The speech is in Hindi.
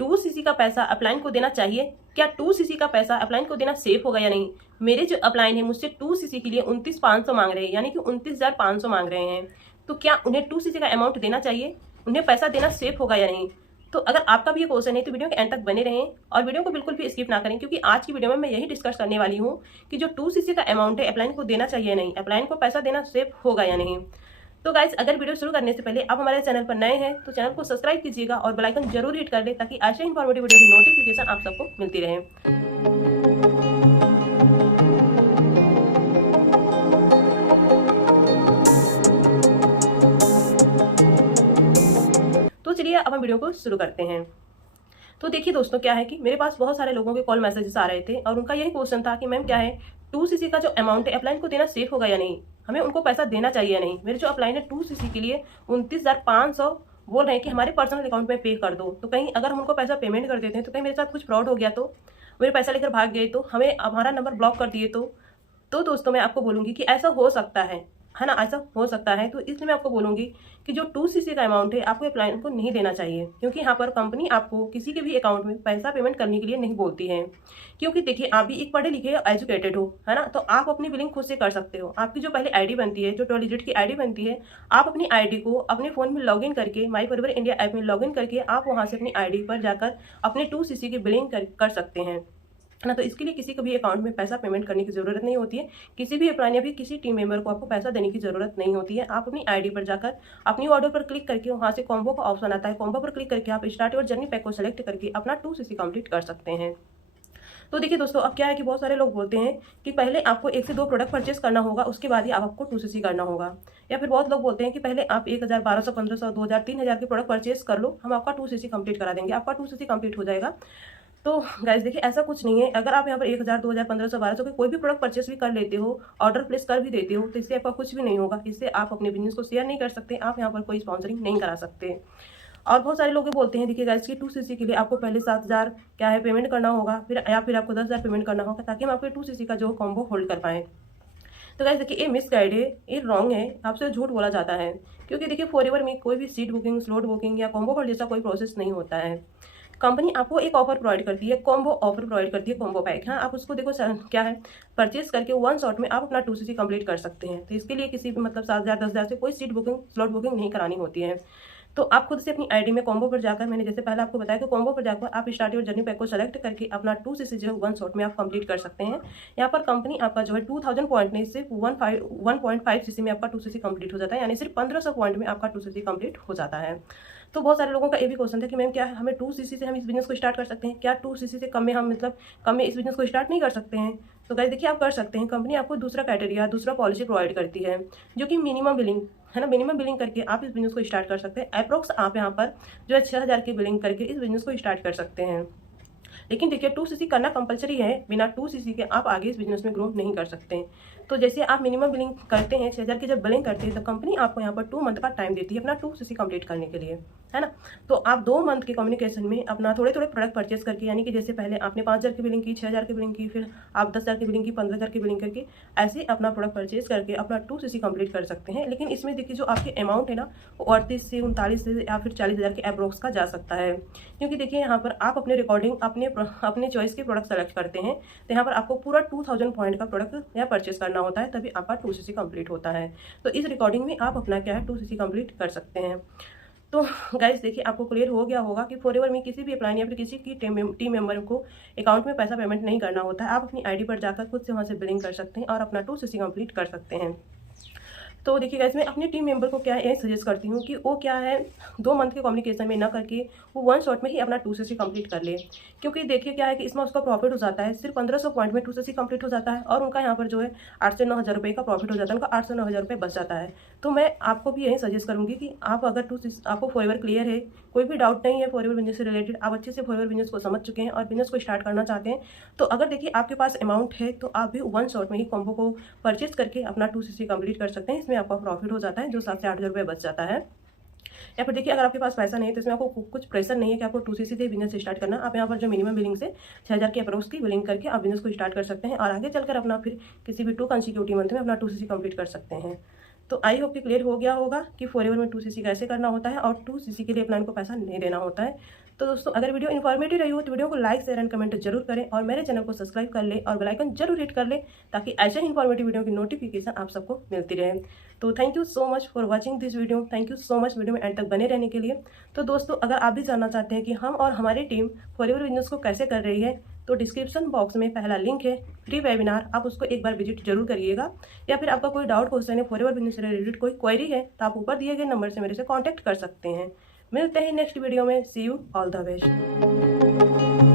2cc का पैसा अपलाइन को देना चाहिए? क्या 2cc का पैसा अपलाइन को देना सेफ होगा या नहीं? मेरे जो अपलाइन है मुझसे 2cc के लिए 29,500 मांग रहे हैं, यानी कि 29,500 मांग रहे हैं। तो क्या उन्हें 2cc का अमाउंट देना चाहिए? उन्हें पैसा देना सेफ होगा या नहीं? तो अगर आपका भी ये क्वेश्चन है तो वीडियो के एंड तक बने रहें और वीडियो को बिल्कुल भी स्किप ना करें, क्योंकि आज की वीडियो में मैं यही डिस्कस करने वाली हूँ कि जो 2cc का अमाउंट है अपलाइन को देना चाहिए या नहीं, अपलाइन को पैसा देना सेफ होगा या नहीं। तो गाइज, अगर वीडियो शुरू करने से पहले आप हमारे चैनल पर नए हैं तो चैनल को सब्सक्राइब कीजिएगा और बेल आइकन जरूर हिट कर दें, ताकि ऐसे इंफॉर्मेटिव वीडियो की नोटिफिकेशन आप सबको मिलती रहे। तो चलिए अब हम वीडियो को शुरू करते हैं। तो देखिए दोस्तों, क्या है कि मेरे पास बहुत सारे लोगों के कॉल मैसेजेस आ रहे थे और उनका यही क्वेश्चन था कि मैम क्या है 2cc का जो अमाउंट है अपलाइन को देना सेफ होगा या नहीं, हमें उनको पैसा देना चाहिए या नहीं। मेरे जो अपलाइन है 2cc के लिए 29,500 बोल रहे हैं कि हमारे पर्सनल अकाउंट में पे कर दो। तो कहीं अगर हम उनको पैसा पेमेंट कर देते हैं तो कहीं मेरे साथ कुछ फ्रॉड हो गया, तो मेरे पैसा लेकर भाग गए, तो हमें हमारा नंबर ब्लॉक कर दिए। तो दोस्तों मैं आपको बोलूंगी कि ऐसा हो सकता है ना, ऐसा हो सकता है। तो इसलिए मैं आपको बोलूंगी कि जो 2cc का अमाउंट है आपको अपलाइन को नहीं देना चाहिए, क्योंकि यहाँ पर कंपनी आपको किसी के भी अकाउंट में पैसा पेमेंट करने के लिए नहीं बोलती है। क्योंकि देखिए, आप भी एक पढ़े लिखे एजुकेटेड हो, है ना, तो आप अपनी बिलिंग खुद से कर सकते हो। आपकी जो पहले आईडी बनती है, जो 12 डिजिट की आईडी बनती है, आप अपनी आईडी को अपने फोन में लॉगिन करके माई फॉरएवर इंडिया ऐप में लॉगिन करके आप वहां से अपनी आईडी पर जाकर अपने 2cc की बिलिंग कर सकते हैं, है ना। तो इसके लिए किसी को भी अकाउंट में पैसा पेमेंट करने की जरूरत नहीं होती है। किसी भी अपलाइन या भी किसी टीम मेंबर को आपको पैसा देने की जरूरत नहीं होती है। आप अपनी आईडी पर जाकर अपनी ऑर्डर पर क्लिक करके वहां से कॉम्बो का ऑप्शन आता है, कॉम्बो पर क्लिक करके आप स्टार्ट योर जर्नी पैक को सेलेक्ट करके अपना 2cc कंप्लीट कर सकते हैं। तो देखिए दोस्तों, अब क्या है कि बहुत सारे लोग बोलते हैं कि पहले आपको 1 से 2 प्रोडक्ट परचेस करना होगा, उसके बाद ही आपको 2cc करना होगा। या फिर बहुत लोग बोलते हैं कि पहले आप 1,000, 1,200, 1,500, 2,000, 3,000 के प्रोडक्ट परचेस कर लो, हम आपका 2cc कंप्लीट करा देंगे, आपका 2cc कंप्लीट हो जाएगा। तो गाइस देखिए, ऐसा कुछ नहीं है। अगर आप यहाँ पर 1,000, 2,000, 1,500, 1,200 के कोई भी प्रोडक्ट परचेस भी कर लेते हो, ऑर्डर प्लेस कर भी देते हो, तो इससे आपका कुछ भी नहीं होगा। इससे आप अपने बिजनेस को शेयर नहीं कर सकते, आप यहाँ पर कोई स्पॉन्सरिंग नहीं करा सकते। और बहुत सारे लोग ये बोलते हैं, देखिए गाइस, कि 2cc के लिए आपको पहले 7,000 क्या है पेमेंट करना होगा, फिर आपको 10,000 पेमेंट करना होगा, ताकि हम आपके 2cc का जो कॉम्बो होल्ड कर पाएँ। तो गाइस देखिए, ये मिसगाइड है, ये रॉन्ग है, आपसे झूठ बोला जाता है। क्योंकि देखिए, फॉरएवर में कोई भी सीट बुकिंग, स्लॉट बुकिंग या कॉम्बो होल्ड जैसा कोई प्रोसेस नहीं होता है। कंपनी आपको एक ऑफर प्रोवाइड करती है, कॉम्बो ऑफर प्रोवाइड करती है, कॉम्बो पैक। हाँ, आप उसको देखो क्या है, परचेस करके वन शॉट में आप अपना 2cc कंप्लीट कर सकते हैं। तो इसके लिए किसी भी मतलब 7,000, 10,000 से कोई सीट बुकिंग, स्लॉट बुकिंग नहीं करानी होती है। तो आप खुद से अपनी आईडी में कॉम्बो पर जाकर, मैंने जैसे पहले आपको बताया कि कॉम्बो पर जाकर आप स्टार्ट योर जर्नी पैक को सेलेक्ट करके अपना 2cc जो है वन शॉट में आप कंप्लीट कर सकते हैं। यहाँ पर कंपनी आपका जो है 2,000 पॉइंट नहीं, सिर्फ 1.5cc में आपका 2cc कंप्लीट हो जाता है, यानी सिर्फ 1,500 पॉइंट में आपका 2cc कंप्लीट हो जाता है। तो बहुत सारे लोगों का ये भी क्वेश्चन था कि मैम क्या है, हमें 2cc से हम इस बिजनेस को स्टार्ट कर सकते हैं क्या? 2cc से कम में हम मतलब कम में इस बिजनेस को स्टार्ट नहीं कर सकते हैं? तो गाइस देखिए, आप कर सकते हैं। कंपनी आपको दूसरा क्राइटेरिया, दूसरा पॉलिसी प्रोवाइड करती है, जो कि मिनिमम बिलिंग है ना। मिनिमम बिलिंग करके आप इस बिजनेस को स्टार्ट कर सकते हैं। अप्रोक्स आप यहाँ पर जो है 6,000 की बिलिंग करके इस बिजनेस को स्टार्ट कर सकते हैं। लेकिन देखिए, 2cc करना कंपलसरी है, बिना 2cc के आप आगे इस बिजनेस में ग्रो नहीं कर सकते। तो जैसे आप मिनिमम बिलिंग करते हैं, 6,000 की जब बिलिंग करते हैं, तो कंपनी आपको यहाँ पर 2 मंथ का टाइम देती है अपना 2cc कंप्लीट करने के लिए, है ना। तो आप 2 मंथ के कम्युनिकेशन में अपना थोड़े थोड़े प्रोडक्ट परचेस करके, यानी कि जैसे पहले आपने 5,000 की बिलिंग की, 6,000 की बिलिंग की, फिर आप 10,000 की बिलिंग की, 15,000 की बिलिंग करके ऐसे अपना प्रोडक्ट परचेस करके अपना 2cc कंप्लीट कर सकते हैं। लेकिन इसमें देखिए, जो आपके अमाउंट है ना, वो 38 से 39 से या फिर 40,000 के अप्रोक्स का जा सकता है। क्योंकि देखिए, यहाँ पर आप अपने रिकॉर्डिंग अपने चॉइस के प्रोडक्ट सेलेक्ट करते हैं, तो यहाँ पर आपको पूरा 2,000 पॉइंट का प्रोडक्ट यहाँ परचेस करना होता है, तभी आपका 2cc कंप्लीट होता है। तो इस रिकॉर्डिंग में आप अपना क्या है 2cc कंप्लीट कर सकते हैं। तो गाइस देखिए, आपको क्लियर हो गया होगा कि फॉरएवर में किसी भी अपलाइन या फिर किसी की टीम मेंबर को अकाउंट में पैसा पेमेंट नहीं करना होता है। आप अपनी आईडी पर जाकर खुद से वहाँ से बिलिंग कर सकते हैं और अपना 2cc कंप्लीट कर सकते हैं। तो देखिए गाइस, मैं अपनी टीम मेंबर को क्या है सजेस्ट करती हूँ कि वो क्या है 2 मंथ के कम्युनिकेशन में ना करके वो वन शॉट में ही अपना 2cc कंप्लीट कर ले। क्योंकि देखिए क्या है कि इसमें उसका प्रॉफिट हो जाता है, सिर्फ 1,500 पॉइंट में 2cc कंप्लीट हो जाता है, और उनका यहाँ पर जो है 8 से 9,000 रुपये का प्रॉफिट हो जाता है, उनका 8 से 9,000 रुपये बच जाता है। तो मैं आपको भी यही सजेस्ट करूँगी कि आप अगर आपको फॉरएवर क्लियर है, कोई भी डाउट नहीं है फॉरएवर बिजनेस से रिलेटेड, आप अच्छे से फॉरएवर बिजनेस को समझ चुके हैं और बिजनेस को स्टार्ट करना चाहते हैं, तो अगर देखिए आपके पास अमाउंट है, तो आप भी वन शॉट में ही कॉम्बो को परचेज करके अपना 2cc कंप्लीट कर सकते हैं। इसमें आपका प्रॉफिट हो जाता है, जो 7 से 8,000 रुपये बच जाता है। या फिर देखिए, अगर आपके पास पैसा नहीं है, तो इसमें आपको कुछ प्रेशर नहीं है कि आपको 2cc से बिजनेस स्टार्ट करना। आप यहाँ पर जो मिनिमम बिलिंग से 6,000 के अप्रोक्स की बिलिंग करके आप बिजनेस को स्टार्ट कर सकते हैं, और आगे चलकर अपना फिर किसी भी 2 कंसेक्यूटिव मंथ में अपना 2cc कंप्लीट कर सकते हैं। तो आई होप कि क्लियर हो गया होगा कि फॉरएवर में 2cc कैसे करना होता है और 2cc के लिए प्लान को पैसा नहीं देना होता है। तो दोस्तों अगर वीडियो इन्फॉर्मेटिव रही हो तो वीडियो को लाइक शेयर एंड कमेंट जरूर करें और मेरे चैनल को सब्सक्राइब कर ले और बेल आइकन जरूर हिट कर ले ताकि ऐसे ही इन्फॉर्मेटिव वीडियो की नोटिफिकेशन आप सबको मिलती रहे। तो thank you so much for watching this video. Thank you so much video में एंड तक बने रहने के लिए। तो दोस्तों अगर आप भी जानना चाहते हैं कि हम और हमारी टीम फॉरएवर बिजनेस को कैसे कर रही है तो डिस्क्रिप्शन बॉक्स में पहला लिंक है फ्री वेबिनार, आप उसको एक बार विजिट जरूर करिएगा। या फिर आपका कोई डाउट क्वेश्चन है फॉरएवर बिजनेस से रिलेटेड कोई क्वेरी है तो आप ऊपर दिए गए नंबर से मेरे से कॉन्टैक्ट कर सकते हैं। मिलते हैं नेक्स्ट वीडियो में। सी यू, ऑल द बेस्ट।